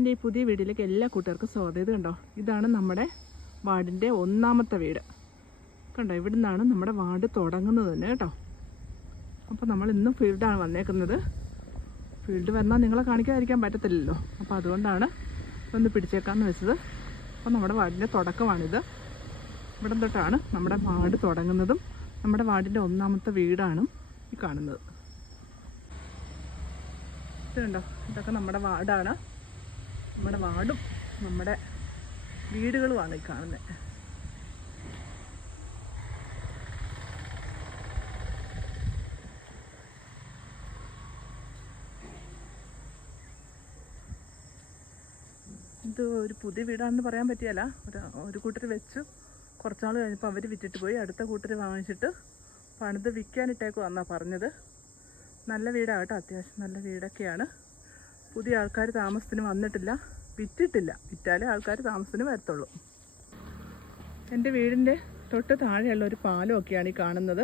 എൻ്റെ ഈ പുതിയ വീട്ടിലേക്ക് എല്ലാ കൂട്ടുകാർക്കും സ്വാഗതം. ഇത് കണ്ടോ, ഇതാണ് നമ്മുടെ വാർഡിൻ്റെ ഒന്നാമത്തെ വീട്. കണ്ടോ, ഇവിടെ നിന്നാണ് നമ്മുടെ വാർഡ് തുടങ്ങുന്നത് തന്നെ കേട്ടോ. അപ്പോൾ നമ്മൾ ഇന്നും ഫീൽഡാണ് വന്നേക്കുന്നത്. ഫീൽഡ് വന്നാൽ നിങ്ങളെ കാണിക്കാതിരിക്കാൻ പറ്റത്തില്ലല്ലോ, അപ്പോൾ അതുകൊണ്ടാണ് ഒന്ന് പിടിച്ചേക്കാമെന്ന് വെച്ചത്. അപ്പോൾ നമ്മുടെ വാർഡിൻ്റെ തുടക്കമാണിത്. ഇവിടെ തൊട്ടാണ് നമ്മുടെ വാർഡ് തുടങ്ങുന്നതും നമ്മുടെ വാർഡിൻ്റെ ഒന്നാമത്തെ വീടാണ് ഈ കാണുന്നത്. ഇത് കണ്ടോ, ഇതൊക്കെ നമ്മുടെ വാർഡാണ്. നമ്മുടെ വാർഡും നമ്മുടെ വീടുകളുമാണ് ഈ കാണുന്നത്. ഇത് ഒരു പുതിയ വീടാണെന്ന് പറയാൻ പറ്റിയല്ല. ഒരു കൂട്ടർ വെച്ചു, കുറച്ചാൾ കഴിഞ്ഞപ്പോൾ അവർ വിറ്റിട്ട് പോയി. അടുത്ത കൂട്ടർ വാങ്ങിച്ചിട്ട് പണിത് വിൽക്കാനിട്ടേക്കുവാന്നാണ് പറഞ്ഞത്. നല്ല വീടാണ് കേട്ടോ, അത്യാവശ്യം നല്ല വീടൊക്കെയാണ്. പുതിയ ആൾക്കാർ താമസത്തിന് വന്നിട്ടില്ല, വിറ്റിട്ടില്ല. വിറ്റാലേ ആൾക്കാർ താമസത്തിന് വരത്തുള്ളൂ. എൻ്റെ വീടിൻ്റെ തൊട്ട് താഴെയുള്ള ഒരു പാലമൊക്കെയാണ് ഈ കാണുന്നത്.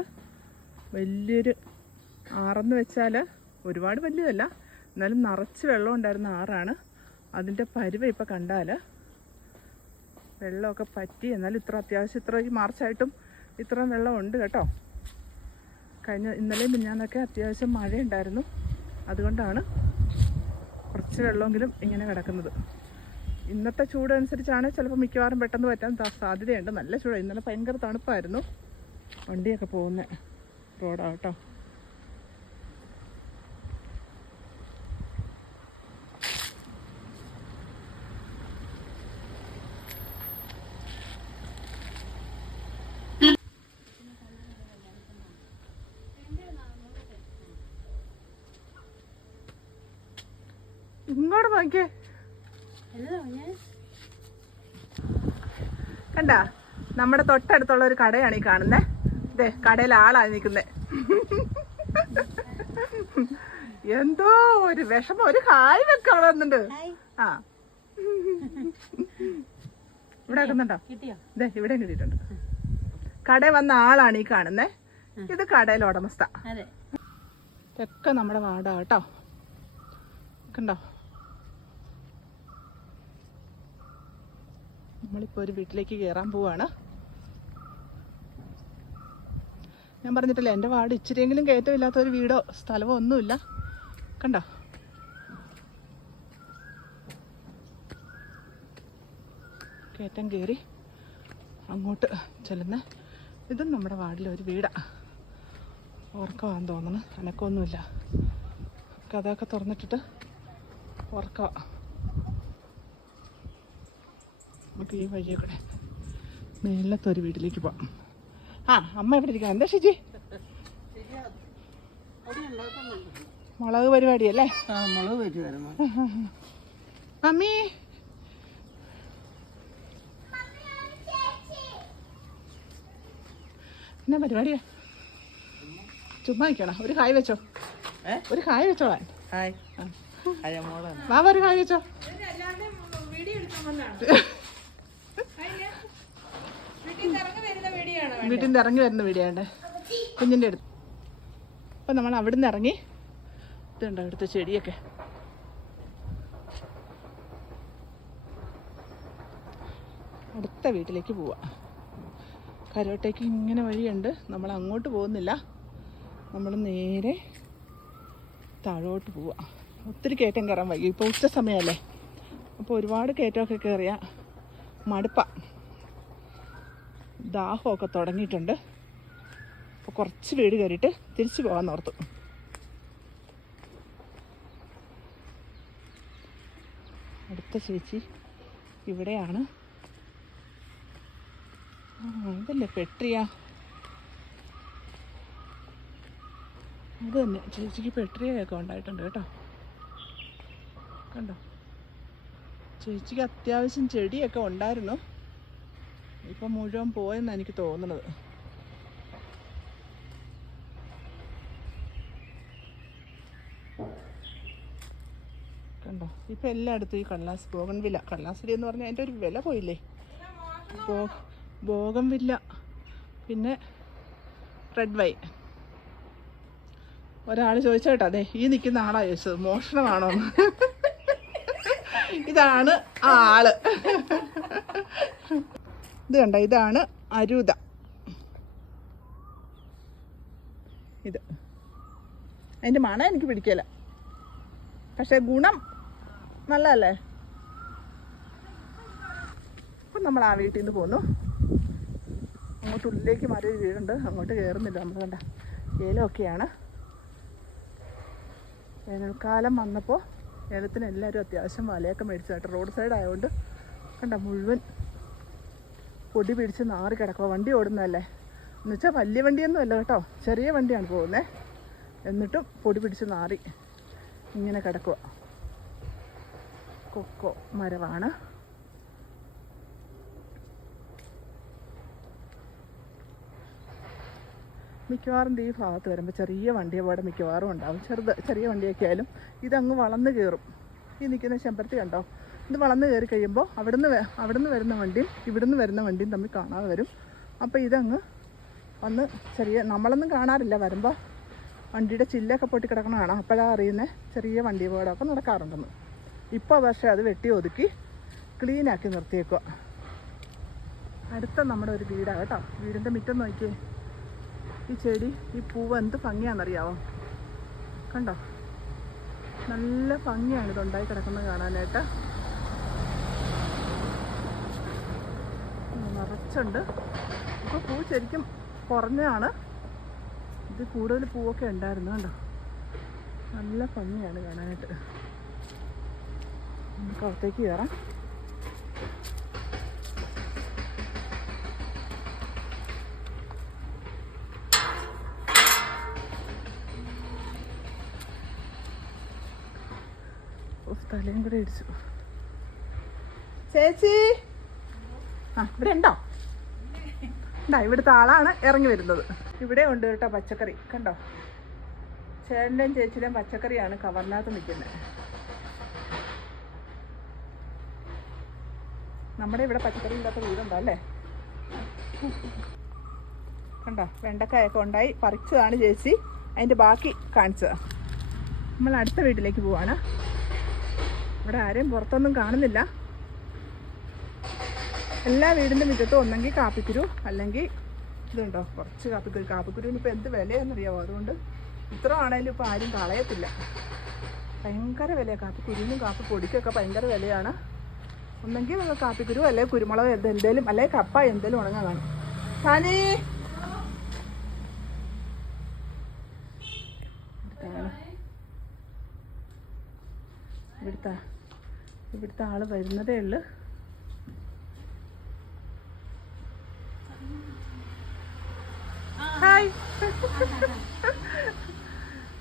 വലിയൊരു ആറെന്ന് വെച്ചാൽ ഒരുപാട് വലിയതല്ല, എന്നാലും നിറച്ച് വെള്ളം ഉണ്ടായിരുന്ന ആറാണ്. അതിൻ്റെ പരുവ ഇപ്പോൾ കണ്ടാൽ വെള്ളമൊക്കെ പറ്റി. എന്നാലും അത്യാവശ്യം ഈ മാർച്ചായിട്ടും ഇത്രയും വെള്ളം ഉണ്ട് കേട്ടോ. ഇന്നലെയും മിഞ്ഞാന്നൊക്കെ അത്യാവശ്യം മഴയുണ്ടായിരുന്നു, അതുകൊണ്ടാണ് കുറച്ച് വെള്ളമെങ്കിലും ഇങ്ങനെ കിടക്കുന്നത്. ഇന്നത്തെ ചൂടനുസരിച്ചാണ് ചിലപ്പോൾ മിക്കവാറും പെട്ടെന്ന് പറ്റാൻ സാധ്യതയുണ്ട്. നല്ല ചൂടാണ്. ഇന്നലെ ഭയങ്കര തണുപ്പായിരുന്നു. വണ്ടിയൊക്കെ പോകുന്ന റോഡാണ് കേട്ടോ. ഇങ്ങോട്ട് നോക്കിയേ, കണ്ട, നമ്മുടെ തൊട്ടടുത്തുള്ള ഒരു കടയാണ് ഈ കാണുന്നേ. ഇതേ കടയിൽ ആളാണ് നിൽക്കുന്നേ. എന്തോ ഒരു വിഷമം, ഒരു ഹായ് വെക്ക അവിടെ വന്നിട്ടുണ്ട്. ആ, ഇവിടെ വെക്കുന്നുണ്ടോ? ഇതേ ഇവിടെ കിട്ടിയിട്ടുണ്ട്. കടയിൽ വന്ന ആളാണ് ഈ കാണുന്നേ. ഇത് കടയിലെ ഉടമസ്ഥ. ഇതൊക്കെ നമ്മുടെ വാടാ കേട്ടോ. കണ്ടോ, നമ്മളിപ്പോൾ ഒരു വീട്ടിലേക്ക് കയറാൻ പോവാണ്. ഞാൻ പറഞ്ഞിട്ടില്ല, എൻ്റെ വാർഡ് ഇച്ചിരിയെങ്കിലും കയറ്റമില്ലാത്തൊരു വീടോ സ്ഥലമോ ഒന്നുമില്ല. കണ്ടോ, കയറ്റം കയറി അങ്ങോട്ട് ചെല്ലുന്ന ഇതും നമ്മുടെ വാർഡിലെ ഒരു വീടാണ്. ഉറക്കമാണെന്ന് തോന്നുന്നു, അനക്കമൊന്നുമില്ല. കഥയൊക്കെ തുറന്നിട്ടിട്ട് ഉറക്കമാണ്. നമുക്ക് ഈ വഴിയെ കൂടെ മേലത്തൊരു വീട്ടിലേക്ക് പോവാം. ആ, അമ്മ എവിടെ ഇരിക്കണം? എന്താ ഷിജി, മുളക് പരിപാടിയല്ലേ? മുളക് പരിപാടി. മമ്മി, എന്നാ പരിപാടിയാ? ചുമ്മാ നിൽക്കണം. ഒരു ഹായ് വെച്ചോ, ഒരു ഹായ് വെച്ചോളാൻ. വാ, ഒരു ഹായ് വെച്ചോ. വീട്ടിൽ നിന്ന് ഇറങ്ങി വരുന്ന വീഡിയോണ്ട് കുഞ്ഞിൻ്റെ അടുത്ത്. അപ്പം നമ്മൾ അവിടെ നിന്ന് ഇറങ്ങി. ഇതുണ്ടോ ഇവിടുത്തെ ചെടിയൊക്കെ. അടുത്ത വീട്ടിലേക്ക് പോവാം. കരോട്ടേക്ക് ഇങ്ങനെ വഴിയുണ്ട്. നമ്മൾ അങ്ങോട്ട് പോകുന്നില്ല, നമ്മൾ നേരെ താഴോട്ട് പോവാം. ഒത്തിരി കയറ്റം കയറാൻ വൈകി. ഇപ്പോൾ ഉച്ച സമയമല്ലേ, അപ്പോൾ ഒരുപാട് കയറ്റമൊക്കെ കയറിയാൽ മടുപ്പാണ്. ദാഹമൊക്കെ തുടങ്ങിയിട്ടുണ്ട്. അപ്പോൾ കുറച്ച് വീട് കയറിയിട്ട് തിരിച്ചു പോകാൻ ഓർത്തു. അടുത്ത ചേച്ചി ഇവിടെയാണ്. ഇതല്ലേ പെട്രിയ? അത് തന്നെ, ചേച്ചിക്ക് പെട്രിയൊക്കെ ഉണ്ടായിട്ടുണ്ട് കേട്ടോ. കണ്ടോ, ചേച്ചിക്ക് അത്യാവശ്യം ചെടിയൊക്കെ ഉണ്ടായിരുന്നു. ഇപ്പം മുഴുവൻ പോയെന്നാണ് എനിക്ക് തോന്നുന്നത്. കണ്ടോ, ഇപ്പം എല്ലായിടത്തും ഈ ബോഗൺവില്ല, കടലാസ് എന്ന് പറഞ്ഞാൽ അതിൻ്റെ ഒരു വില പോയില്ലേ. ബോഗൺവില്ല, പിന്നെ റെഡ് വൈൻ. ഒരാൾ ചോദിച്ചേട്ടാ, അതെ ഈ നിൽക്കുന്ന ആളാ ചോദിച്ചത് മോഷണമാണോ? ഇതാണ് ആള്. ഇത് കണ്ട, ഇതാണ് അരുത. ഇത് അതിൻ്റെ മണം എനിക്ക് പിടിക്കല, പക്ഷെ ഗുണം നല്ലതല്ലേ. അപ്പം നമ്മൾ ആ വീട്ടിൽ നിന്ന് പോന്നു. അങ്ങോട്ട് ഉള്ളിലേക്ക് മാറി ഒരു വീടുണ്ട്, അങ്ങോട്ട് കയറുന്നില്ല. നമ്മൾ കണ്ട ഏലമൊക്കെയാണ്. വേനൽക്കാലം വന്നപ്പോൾ ഏലത്തിന് എല്ലാവരും അത്യാവശ്യം വലയൊക്കെ മേടിച്ചതായിട്ട്. റോഡ് സൈഡ് ആയതുകൊണ്ട് കണ്ട മുഴുവൻ പൊടി പിടിച്ച് നാറി കിടക്കുക. വണ്ടി ഓടുന്നതല്ലേ, എന്നുവെച്ചാൽ വലിയ വണ്ടിയൊന്നും അല്ല കേട്ടോ, ചെറിയ വണ്ടിയാണ് പോകുന്നത്. എന്നിട്ടും പൊടി പിടിച്ച് നാറി ഇങ്ങനെ കിടക്കുക. കൊക്കോ മരമാണ്. മിക്കവാറും ഈ ഭാഗത്ത് വരുമ്പോൾ ചെറിയ വണ്ടി അപകടം മിക്കവാറും ഉണ്ടാവും. ചെറിയ വണ്ടിയൊക്കെ ആയാലും ഇതങ്ങ് വളർന്ന് കയറും. ഈ നിൽക്കുന്ന ചെമ്പരത്തി കണ്ടോ, ഇത് വളർന്ന് കയറി കഴിയുമ്പോൾ അവിടുന്ന് വരുന്ന വണ്ടിയും ഇവിടുന്ന് വരുന്ന വണ്ടിയും തമ്മിൽ കാണാതെ വരും. അപ്പോൾ ഇതങ്ങ് വന്ന് നമ്മളൊന്നും കാണാറില്ല, വരുമ്പോൾ വണ്ടിയുടെ ചില്ലൊക്കെ പൊട്ടിക്കിടക്കണ കാണാം. അപ്പോഴാണ് അറിയുന്നത് ചെറിയ വണ്ടി അപകടമൊക്കെ നടക്കാറുണ്ടെന്ന്. ഇപ്പോൾ പക്ഷേ അത് വെട്ടി ഒതുക്കി ക്ലീനാക്കി നിർത്തിയേക്കുക. അടുത്ത നമ്മുടെ ഒരു വീടാണ് കേട്ടോ. വീടിൻ്റെ മുറ്റം നോക്കിയേ, ഈ ചെടി, ഈ പൂവ് എന്ത് ഭംഗിയാണെന്നറിയാവോ? കണ്ടോ, നല്ല ഭംഗിയാണ് ഇതുണ്ടായി കിടക്കുന്നത് കാണാനായിട്ട്. നിറച്ചുണ്ട്. ഇപ്പോൾ പൂ ശരിക്കും കുറഞ്ഞാണ്. ഇത് കൂടുതൽ പൂവൊക്കെ ഉണ്ടായിരുന്നു. കണ്ടോ, നല്ല ഭംഗിയാണ് കാണാനായിട്ട്. നമുക്ക് അകത്തേക്ക് കയറാം. തലയും കൂടെ ഇടിച്ചു. ചേച്ചി, ഇവിടെ ഉണ്ടോ? ഇവിടുത്തെ ആളാണ് ഇറങ്ങി വരുന്നത്. ഇവിടെ ഉണ്ട് കേട്ടോ പച്ചക്കറി. കണ്ടോ, ചേട്ടൻ്റെയും ചേച്ചിയുടെയും പച്ചക്കറിയാണ് കവറിനകത്ത് നിൽക്കുന്നത്. നമ്മുടെ ഇവിടെ പച്ചക്കറി ഇല്ലാത്ത വീടുണ്ടോ അല്ലേ? കണ്ടോ, വെണ്ടക്കായൊക്കെ ഉണ്ടായി പറിച്ചതാണ് ചേച്ചി. അതിൻ്റെ ബാക്കി കാണിച്ചത്. നമ്മൾ അടുത്ത വീട്ടിലേക്ക് പോവാണ്. ഇവിടെ ആരെയും പുറത്തൊന്നും കാണുന്നില്ല. എല്ലാ വീടിൻ്റെ മുറ്റത്തും ഒന്നെങ്കിൽ കാപ്പിക്കുരു, അല്ലെങ്കിൽ ഇതുണ്ടോ കുറച്ച് കാപ്പിക്കുരുവിന് ഇപ്പോൾ എന്ത് വിലയെന്നറിയാമോ? അതുകൊണ്ട് ഇത്ര ആണെങ്കിലും ഇപ്പോൾ ആരും കളയത്തില്ല. ഭയങ്കര വിലയാണ് കാപ്പിക്കുരുവിനും കാപ്പിപ്പൊടിക്കൊക്കെ ഭയങ്കര വിലയാണ്. ഒന്നെങ്കിൽ കാപ്പിക്കുരു, അല്ലെങ്കിൽ കുരുമുളക് എന്തേലും, അല്ലെങ്കിൽ കപ്പ എന്തേലും ഉണങ്ങാൻ കാണും. സാനി ഇവിടുത്തെ ആള് വരുന്നതേ ഉള്ളു. ഹായ്,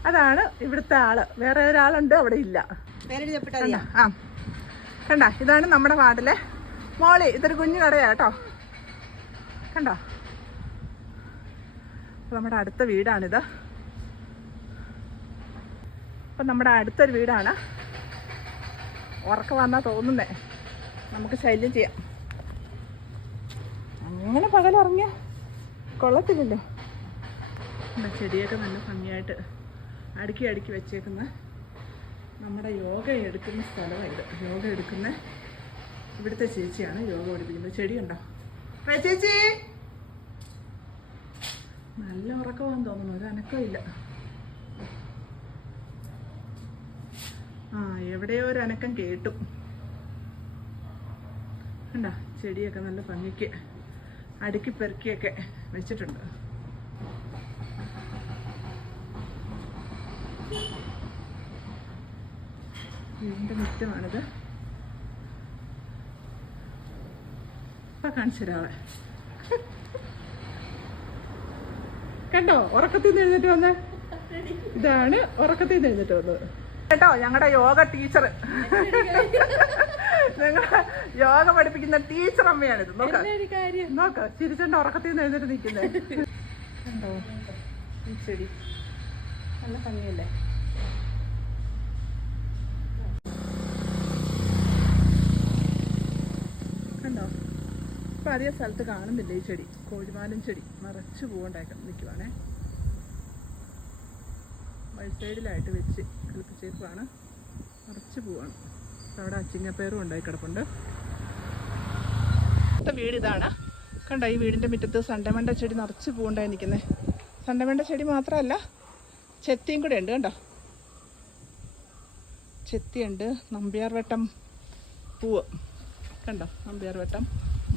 അതാണ് ഇവിടുത്തെ ആള്. വേറെ ഒരാളുണ്ട്, അവിടെ ഇല്ല. ആ കണ്ട, ഇതാണ് നമ്മുടെ വാർഡിലെ മോളി. ഇതൊരു കുഞ്ഞു കടയാ കേട്ടോ. കണ്ടോ, നമ്മുടെ അടുത്ത വീടാണിത്. അപ്പം നമ്മുടെ അടുത്തൊരു വീടാണ്. ഉറക്കം വന്നാൽ തോന്നുന്നേ, നമുക്ക് ശല്യം ചെയ്യാം. അങ്ങനെ പകലിറങ്ങിയ കൊള്ളത്തില്ലല്ലോ. ചെടിയൊക്കെ നല്ല ഭംഗിയായിട്ട് അടുക്കി വെച്ചേക്കുന്ന നമ്മുടെ യോഗ എടുക്കുന്ന സ്ഥലമാണ് ഇത്. യോഗ എടുക്കുന്ന ഇവിടുത്തെ ചേച്ചിയാണ് യോഗ പഠിപ്പിക്കുന്നത്. ചെടിയുണ്ടോ ചേച്ചി? നല്ല ഉറക്കമാണെന്ന് തോന്നുന്നു, ഒരു അനക്കമില്ല. എവിടെയോ ഒരു അനക്കം കേട്ടു. കണ്ടോ, ചെടിയൊക്കെ നല്ല ഭംഗിക്ക് അടുക്കി പെറുക്കിയൊക്കെ വെച്ചിട്ടുണ്ട്. വീടിൻ്റെ മുറ്റമാണിത്. ഇപ്പം കാണിച്ചു തരാവേ. കണ്ടോ, ഉറക്കത്തിൽ നിന്ന് എഴുന്നേറ്റ് വന്നേ. ഇതാണ് ഉറക്കത്തിൽ നിന്ന് എഴുന്നേറ്റ് വന്നത് കേട്ടോ, ഞങ്ങളുടെ യോഗ ടീച്ചർ. ഞങ്ങളുടെ യോഗ പഠിപ്പിക്കുന്ന ടീച്ചർ അമ്മയാണിത്. നോക്ക ചിരിച്ചോണ്ട് ഉറക്കത്തിൽ നിന്ന് എഴുന്നേറ്റ് നിൽക്കുന്നത് കണ്ടോ. ഈ ചെടി നല്ല ഭംഗിയല്ലേ? കണ്ടോ, ഇപ്പം അധികം സ്ഥലത്ത് കാണുന്നില്ല ഈ ചെടി. കോഴിമാലും ചെടി നിറച്ച് പൂവുണ്ടായിട്ട് നിൽക്കുവാണേ. വഴി സൈഡിലായിട്ട് വെച്ച് കളിപ്പിച്ചേക്കുവാണ്. നിറച്ച് പൂവാണ്. അവിടെ അച്ചിങ്ങപ്പയറും ഉണ്ടായി കിടപ്പുണ്ട്. അടുത്ത വീട് ഇതാണ്. കണ്ടോ, ഈ വീടിൻ്റെ മുറ്റത്ത് സണ്ടമണ്ട ചെടി നിറച്ച് പൂവുണ്ടായി നിൽക്കുന്നത്. സണ്ടമണ്ട ചെടി മാത്രമല്ല, ചെത്തിയും കൂടെ ഉണ്ട്. കണ്ടോ, ചെത്തിയുണ്ട്. നമ്പ്യാർ വട്ടം പൂവ് കണ്ടോ, നമ്പ്യാർ വട്ടം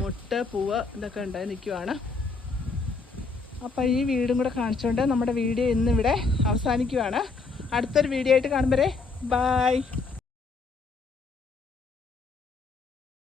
മൊട്ട് പൂവ് ഇതൊക്കെ ഉണ്ടായി നിൽക്കുവാണ്. അപ്പോൾ ഈ വീടും കൂടെ കാണിച്ചുകൊണ്ട് നമ്മുടെ വീഡിയോ ഇന്നിവിടെ അവസാനിക്കുവാണ്. അടുത്തൊരു വീഡിയോ ആയിട്ട് കാണുമ്പോൾ ബൈ.